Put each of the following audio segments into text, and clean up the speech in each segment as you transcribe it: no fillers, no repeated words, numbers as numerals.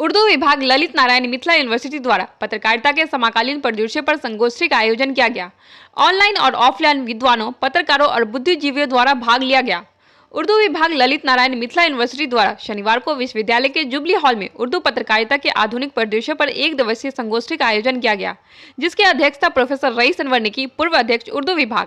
उर्दू विभाग ललित नारायण मिथिला यूनिवर्सिटी द्वारा पत्रकारिता के समकालीन परिदृश्य पर संगोष्ठी का आयोजन किया गया। ऑनलाइन और ऑफलाइन विद्वानों, पत्रकारों और बुद्धिजीवियों द्वारा भाग लिया गया। उर्दू विभाग ललित नारायण मिथिला यूनिवर्सिटी द्वारा शनिवार को विश्वविद्यालय के जुबली हॉल में उर्दू पत्रकारिता के आधुनिक परिदृश्य पर एक दिवसीय संगोष्ठी का आयोजन किया गया, जिसकी अध्यक्षता प्रोफेसर रईस अनवर ने की। पूर्व अध्यक्ष उर्दू विभाग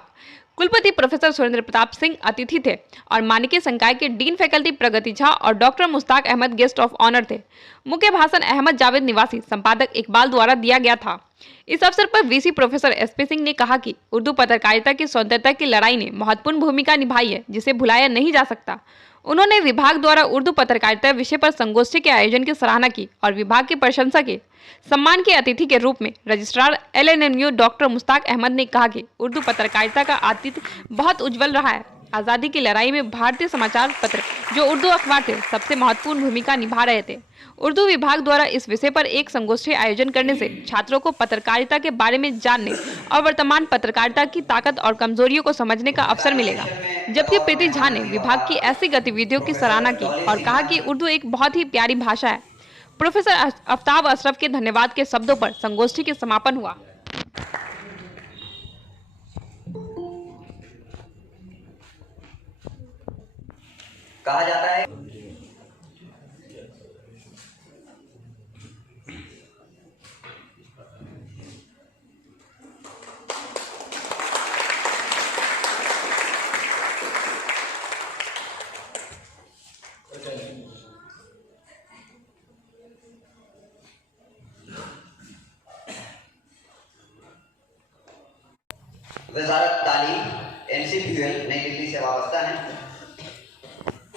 कुलपति प्रोफेसर सुरेंद्र प्रताप सिंह अतिथि थे और मानकीय संकाय के डीन फैकल्टी प्रगति झा और doctor Mushtaq Ahmad guest of honour थे। मुख्य भाषण अहमद जावेद निवासी संपादक इकबाल द्वारा दिया गया था। इस अवसर पर वीसी प्रोफेसर एसपी सिंह ने कहा कि उर्दू पत्रकारिता की सौंदर्यता की लड़ाई ने महत्वपूर्ण भूमिका निभाई है, जिसे भुलाया नहीं जा सकता। उन्होंने विभाग द्वारा उर्दू पत्रकारिता विषय पर संगोष्ठी के आयोजन की सराहना की और विभाग की प्रशंसा की। सम्मान के अतिथि के रूप में registrar LNMU doctor Mushtaq Ahmad ने कहा कि उर्दू पत्रकारिता का अतीत बहुत उज्जवल रहा है। आज़ादी की लड़ाई में भारतीय समाचार पत्र जो उर्दू अखबार थे, सबसे महत्वपूर्ण भूमिका निभा रहे थे। उर्दू विभाग द्वारा इस विषय पर एक संगोष्ठी आयोजन करने से छात्रों को पत्रकारिता के बारे में जानने और वर्तमान पत्रकारिता की ताकत और कमजोरियों को समझने का अवसर मिलेगा। जबकि प्रीति झा ने विभाग की ऐसी गतिविधियों की सराहना की और कहा कि उर्दू एक बहुत ही प्यारी भाषा है। प्रोफेसर आफ्ताब अशरफ के धन्यवाद के शब्दों पर संगोष्ठी के समापन हुआ। कहा जाता है वजारत तालीम NCPUL नई दिल्ली से वाबस्ता है।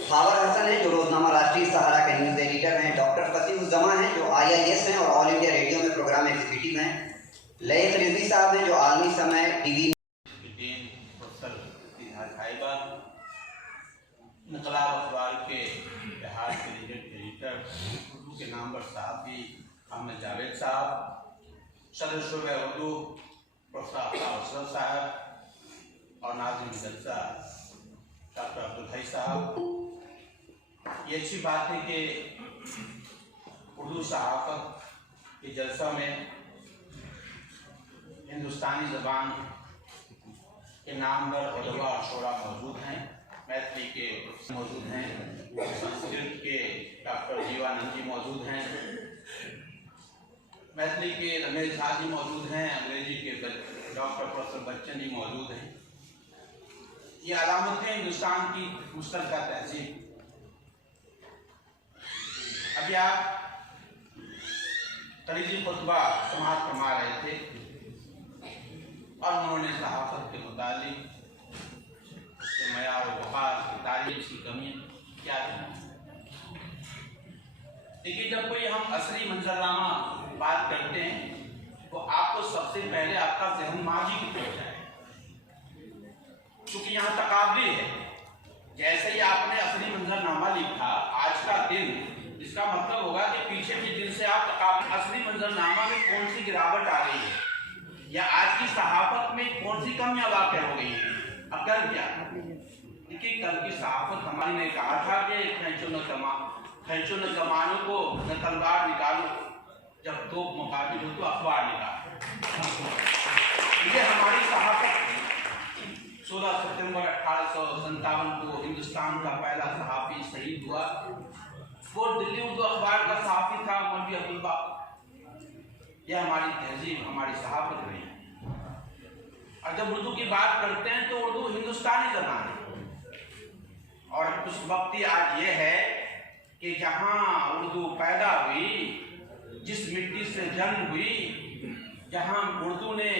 फावर हसन है जो रोजनामा राष्ट्रीय सहारा के न्यूज एडिटर हैं। डॉक्टर फतीहुज़्ज़मा हैं जो IIS हैं और ऑल इंडिया रेडियो में प्रोग्राम एग्जीक्यूटिव हैं। लयत रिजवी साहब हैं जो आलमी समय टीवी इनकलाब अखबार के बिहार के लीजेंड एडिटर उर्दू के नामवर सहाफ़ी अहमद जावेद साहब, सदर शोबे उर्दू प्रोफेसर आफ्ताब अशरफ साहब और नाज़िम जलसा डॉक्टर अब्दुल हई साहब। ये अच्छी बात है कि उर्दू सहाफ़त के जलसा में हिंदुस्तानी ज़बान के नामवर उलमा और शोरा मौजूद हैं। मैथिली के मौजूद हैं, संस्कृत के डॉक्टर जीवानंद जी मौजूद हैं, मैथिली के रमेश झा जी मौजूद हैं, अंग्रेजी के डॉक्टर प्रोफेसर बच्चन जी मौजूद हैं। ये अलामतें हिंदुस्तान की मुश्तरका तहजीब। अभी आप तरीजी खुतबा समाज फरमा रहे थे और उन्होंने सहाफत के मुतालिक उसके मयार और वक़ार की तारीफ की कमी क्या है। देखिए, जब कोई हम असली मंजरनामा बात करते हैं तो आपको सबसे पहले आपका जहन माजी की तरफ जाए, क्योंकि यहाँ तकाबली है। जैसे ही आपने असली मंजरनामा लिखा आज का दिन, इसका मतलब होगा कि पीछे के दिन से आप तकाबली असली मंजरनामा में कौन सी गिरावट आ रही है या आज की सहाफत में कौन सी कमियां वाक़ हो गई हैं। अब कर क्या, देखिए कल की सहाफत हमारी ने कहा था कि खैचो न कमानों को न तलवार निकालो, जब दो मुकाबिल हो तो अखबार निकालो। ये हमारी सहाफत 16 सितंबर 1857 को हिंदुस्तान का पहला सहाफ़ी शहीद हुआ। वो दिल्ली उर्दू अखबार का सहाफ़ी था, मौलवी अब्दुल बाक़ी। यह हमारी तहजीब, हमारी सहाफत रही। और जब उर्दू की बात करते हैं तो उर्दू हिंदुस्तानी ज़बान है और उस वक्त आज ये है कि जहाँ उर्दू पैदा हुई, जिस मिट्टी से जन्म हुई, जहाँ उर्दू ने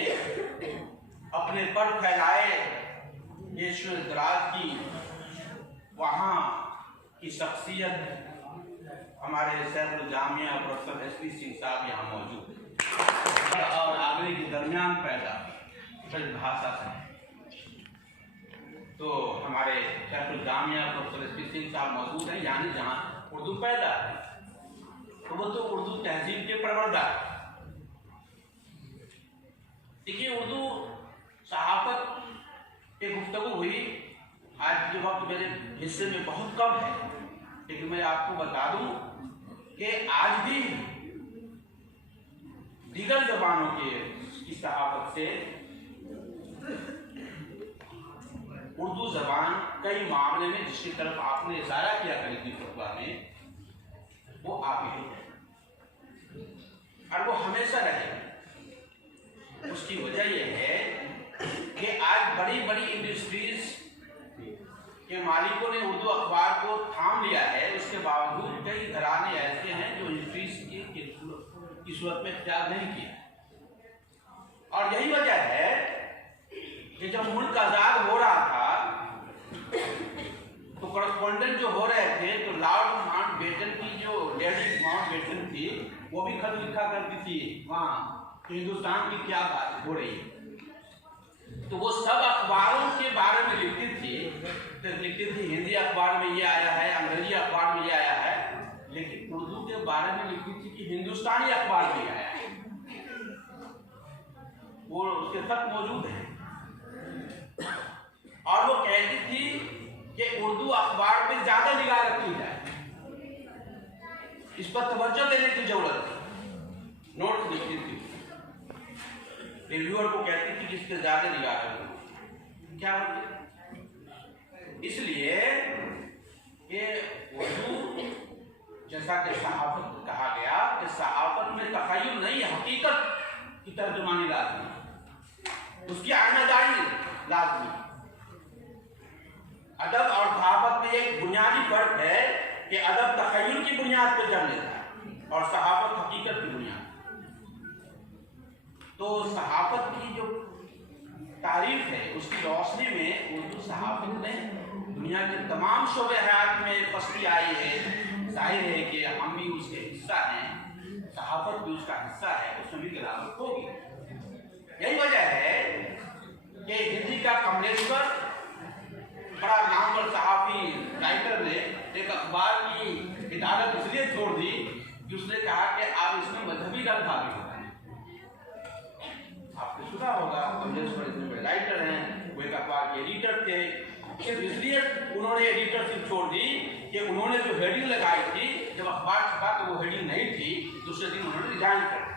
अपने पर फैलाए ये दराज की, वहाँ की शख्सियत हमारे सैफुल जामिया प्रोफेसर SP सिंह साहब यहाँ मौजूद और आगरे के दरमियान पैदा भाषा से, तो हमारे सैफुल जामिया प्रोफेसर SP सिंह साहब मौजूद हैं, यानी जहाँ उर्दू पैदा है तो वो तो उर्दू तहजीब के प्रवर्तक। देखिए, उर्दू सहाफत पे गुफ्तगू हुई आज के वक्त मेरे हिस्से में बहुत कम है, लेकिन मैं आपको बता दूं कि आज भी दीगर जबानों की सहाफत से उर्दू जबान कई मामले में, जिसकी तरफ आपने इशारा किया खरीदी फतवा में, वो आगे है और वो हमेशा रहेगी। उसकी वजह यह है कि आज बड़ी बड़ी इंडस्ट्रीज के मालिकों ने उर्दू अखबार को थाम लिया है। उसके बावजूद कई घराने ऐसे हैं जो इंडस्ट्रीज की सूरत में इख्तियार नहीं किया। और यही वजह है कि जब मुल्क आजाद हो रहा था तो करस्पॉन्डेंट जो हो रहे थे, तो लॉर्ड माउंटबेटन की जो लेडी माउंटबेटन थी, वो भी खत लिखा करती थी वहाँ कि हिंदुस्तान की क्या बात हो रही है। तो वो सब अखबारों के बारे में लिखती थी, हिंदी अखबार में ये आया है, अंग्रेजी अखबार में ये आया है, लेकिन उर्दू के बारे में लिखती थी कि हिंदुस्तानी अखबार में आया है। वो उसके तक मौजूद है। और वो कहती थी कि उर्दू अखबार पे ज्यादा निगाह रखी जाए, इस पर तवज्जो देने की जरूरत है। नोट लिखती थी, रिव्यूअर को कहती थी कि इस पर ज्यादा निगाह रखो। क्या वजह? इसलिए कि उर्दू, जैसा कि सहाफत कहा गया कि सहाफत में तखय्युल नहीं, हकीकत की तर्जुमानी लाजमी, उसकी आईनादारी लाजमी। अदब और सहाफत में एक बुनियादी फर्क है कि अदब तखय्युल की बुनियाद पर जम लेता है और सहाफत हकीकत की बुनियाद। तो सहाफत की जो तारीफ है, उसकी रोशनी में उर्दू सहाफत ने दुनिया के तमाम शोबे हयात में फसली आई है। जाहिर है कि हम भी उसके हिस्सा हैं, सहाफत भी उसका हिस्सा है, उसमें भी गिरावट होगी। यही वजह है कि हिंदी का कमलेश्वर, बड़ा नामवर सहाफी राइटर, ने एक अखबार की इदारत इसलिए छोड़ दी कि उसने कहा कि आप इसमें मजहबी रंग हावी होता है। आपने सुना होगा, कमलेश्वर इतने बड़े राइटर हैं, वो एक अखबार के एडिटर थे। सिर्फ इसलिए उन्होंने एडिटरशिप छोड़ दी कि उन्होंने जो हेडिंग लगाई थी, जब अखबार छपा तो वो हेडिंग नहीं थी, दूसरे दिन उन्होंने रिजाइन कर दिया।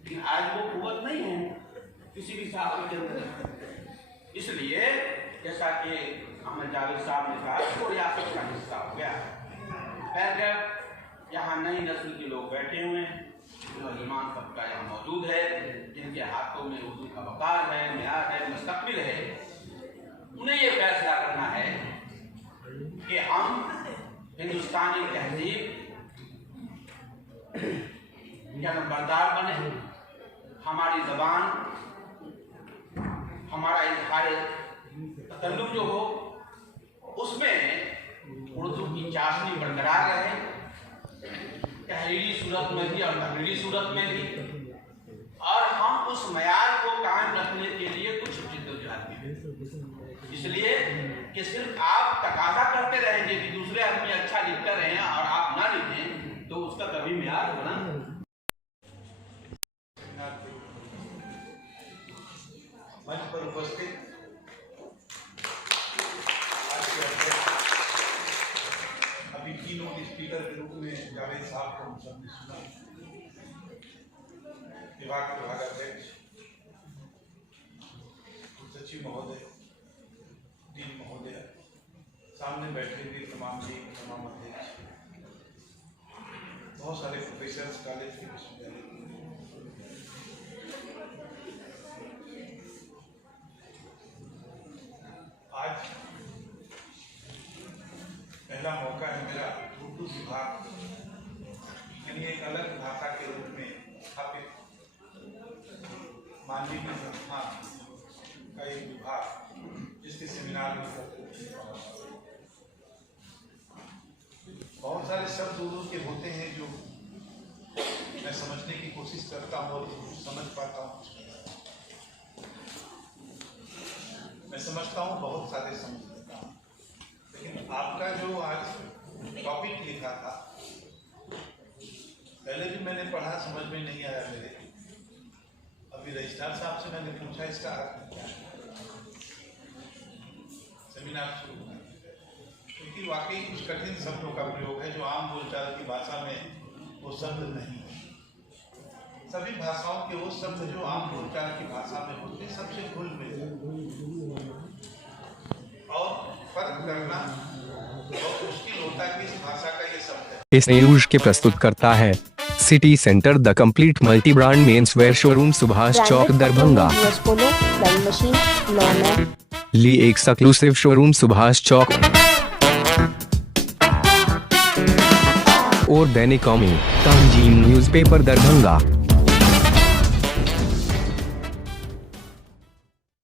लेकिन आज वो कुव्वत नहीं है किसी भी साहब के अंदर। इसलिए जैसा कि अहमद जावेद साहब ने कहा, वो रियासत का हिस्सा हो गया। खैर, यहाँ नई नस्ल के लोग बैठे हुए हैं, नौजवान तबका यहाँ मौजूद है, जिनके हाथों में उर्दू का वकार है, म्यार है, मुस्तकबिल है। उन्हें ये फैसला करना है कि हम हिंदुस्तानी तहजीब क्या नंबरदार बने, हमारी जबान, हमारा इजहार तकल्लुम जो हो, उसमें उर्दू की चाशनी बरकरार रहे, तहरीरी सूरत में भी और तकरीरी सूरत में भी, और हम उस मयार को कायम रखने के लिए कुछ जिद्दोजहद भी। इसलिए कि सिर्फ आप तकाजा करते रहेंगे कि दूसरे आदमी अच्छा लिखते रहें और आप ना लिखें, तो उसका कभी मयार होना। मंच पर उपस्थित अभी कीनोट स्पीकर के रूप में जावेद साहब को हम सबने सुना, विभागाध्यक्ष सचिव महोदय, डीन महोदय, सामने बैठे हुए तमाम तमाम अध्यक्ष, बहुत सारे प्रोफेसर कॉलेज के, विश्वविद्यालय के, आज पहला मौका है मेरा उर्दू विभाग, यानी एक अलग भाषा के रूप में स्थापित मानवीय संस्थान का एक विभाग, जिसके सेमिनार में बहुत सारे शब्द उर्दू के होते हैं जो मैं समझने की कोशिश करता हूँ और समझ पाता हूँ। मैं समझता हूँ, बहुत सारे समझ लेता हूँ, लेकिन आपका जो आज टॉपिक लिखा था, पहले भी मैंने पढ़ा, समझ में नहीं आया मेरे। अभी रजिस्ट्रार साहब से मैंने पूछा इसका अर्थ क्या है, सेमिनार शुरू हुआ, तो क्योंकि वाकई कुछ कठिन शब्दों का प्रयोग है जो आम बोलचाल की भाषा में वो शब्द नहीं है। सभी भाषाओं के वो शब्द जो आम बोलचाल की भाषा में होते हैं सबसे घुल मिल जाते और फर्क करना बहुत मुश्किल होता है कि इस भाषा का ये शब्द है। इस न्यूज के प्रस्तुत करता है city centre the complete multi brand men's wear showroom Subhash Chowk Darbhanga. Lee exclusive showroom Subhash Chowk और दैनिक कौमी तंजीम न्यूज़पेपर दरभंगा।